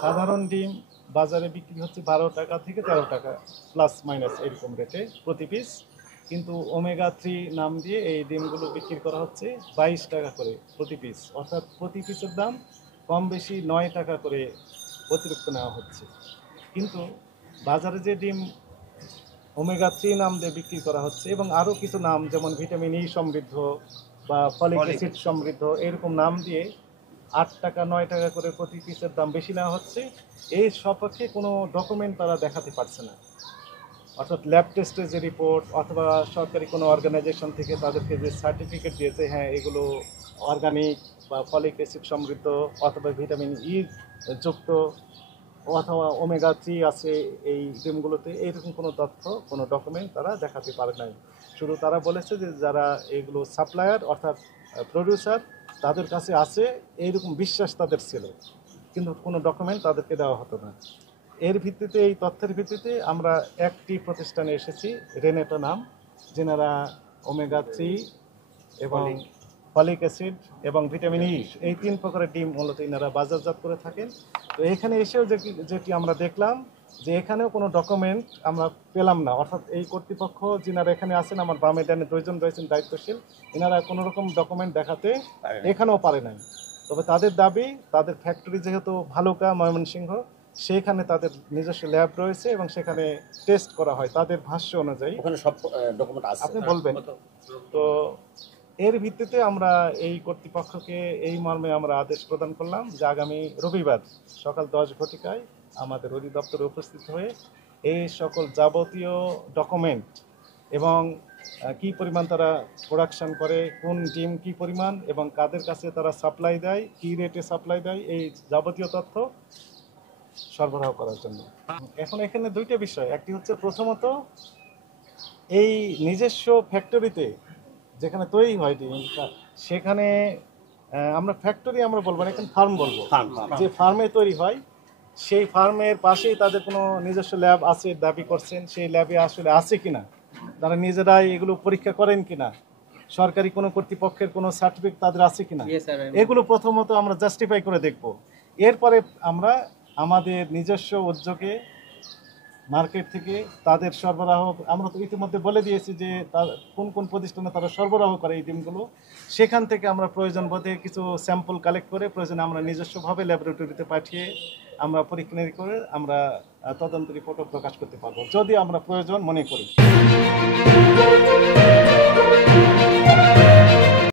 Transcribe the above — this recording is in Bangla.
সাধারণ ডিম বাজারে বিক্রি হচ্ছে 12 টাকা থেকে 13 টাকা প্লাস মাইনাস এরকম রেটে প্রতি পিস, কিন্তু ওমেগা 3 নাম দিয়ে এই ডিমগুলো বিক্রি করা হচ্ছে 22 টাকা করে প্রতি পিস, অর্থাৎ প্রতি পিসের দাম কম বেশি 9 টাকা করে অতিরিক্ত নেওয়া হচ্ছে। কিন্তু বাজারে যে ডিম ওমেগা 3 নাম দিয়ে বিক্রি করা হচ্ছে এবং আরও কিছু নাম যেমন ভিটামিন ই সমৃদ্ধ বা ফলিক অ্যাসিড সমৃদ্ধ এরকম নাম দিয়ে 8 টাকা 9 টাকা করে প্রতি পিসের দাম বেশি নেওয়া হচ্ছে। এই সপক্ষে কোনো ডকুমেন্ট তারা দেখাতে পারছে না, অর্থাৎ ল্যাব টেস্টের যে রিপোর্ট অথবা সরকারি কোনো অর্গানাইজেশন থেকে তাদেরকে যে সার্টিফিকেট দিয়েছে হ্যাঁ এগুলো অর্গানিক বা ফলিক অ্যাসিড সমৃদ্ধ অথবা ভিটামিন ই যুক্ত অথবা ওমেগা 3 আছে এই ডিমগুলোতে, এইরকম কোনো তথ্য কোনো ডকুমেন্ট তারা দেখাতে পারে নাই। শুধু তারা বলেছে যে যারা এগুলো সাপ্লায়ার অর্থাৎ প্রডিউসার তাদের কাছে আছে এইরকম বিশ্বাস তাদের ছিল, কিন্তু কোনো ডকুমেন্ট তাদেরকে দেওয়া হতো না। এর ভিত্তিতে এই তথ্যের ভিত্তিতে আমরা একটি প্রতিষ্ঠানে এসেছি, রেনেটো নাম, যেনারা ওমেগা 3 এবং ফলিক অ্যাসিড এবং ভিটামিন ই এই 3 প্রকারের ডিম মূলত এনারা বাজারজাত করে থাকেন। তো এখানে এসেও যেটি আমরা দেখলাম যে এখানেও কোনো ডকুমেন্ট আমরা পেলাম না, অর্থাৎ এই কর্তৃপক্ষ যিনারা এখানে আছেন আমার বামে ডানে 2জন রয়েছেন দায়িত্বশীল, এনারা কোনো রকম ডকুমেন্ট দেখাতে এখানেও পারে নাই। তবে তাদের দাবি তাদের ফ্যাক্টরি যেহেতু ভালুকা ময়মনসিংহ, সেখানে তাদের নিজস্ব ল্যাব রয়েছে এবং সেখানে টেস্ট করা হয় তাদের ভাষ্য অনুযায়ী। ওখানে সব ডকুমেন্ট আছে, আপনি বলবেন। তো এর ভিত্তিতে আমরা এই কর্তৃপক্ষকে এই মর্মে আমরা আদেশ প্রদান করলাম যে আগামী রবিবার সকাল 10 ঘটিকায় আমাদের অধিদপ্তরে উপস্থিত হয়ে এই সকল যাবতীয় ডকুমেন্ট এবং কি পরিমাণ তারা প্রোডাকশন করে, কোন ডিম কি পরিমাণ এবং কাদের কাছে তারা সাপ্লাই দেয়, কি রেটে সাপ্লাই দেয়, এই যাবতীয় তথ্য সরবরাহ করার জন্য। এখন এখানে দুইটা বিষয়, একটি হচ্ছে প্রথমত এই নিজস্ব ফ্যাক্টরিতে যেখানে তৈরি হয় ডিম সেখানে আমরা ফ্যাক্টরি আমরা বলবো না, এখানে ফার্ম বলবো, যে ফার্মে তৈরি হয় সেই ফার্মের পাশেই তাদের কোনো নিজস্ব ল্যাব আছে দাবি করছেন, সেই ল্যাবে আসলে আছে কিনা, তারা নিজেরাই এগুলো পরীক্ষা করেন কিনা, সরকারি কোনো কর্তৃপক্ষের কোনো সার্টিফিকেট তাদের আছে কিনা, এগুলো প্রথমত আমরা জাস্টিফাই করে দেখব। এরপরে আমরা আমাদের নিজস্ব উদ্যোগে মার্কেট থেকে তাদের সরবরাহ, আমরা তো ইতিমধ্যে বলে দিয়েছি যে কোন কোন প্রতিষ্ঠানে তারা সরবরাহ করে এই ডিমগুলো, সেখান থেকে আমরা প্রয়োজন বোধে কিছু স্যাম্পল কালেক্ট করে প্রয়োজনে আমরা নিজস্বভাবে ল্যাবরেটরিতে পাঠিয়ে আমরা পরীক্ষা নিরীক্ষা করে আমরা তদন্ত রিপোর্টও প্রকাশ করতে পারবো যদি আমরা প্রয়োজন মনে করি।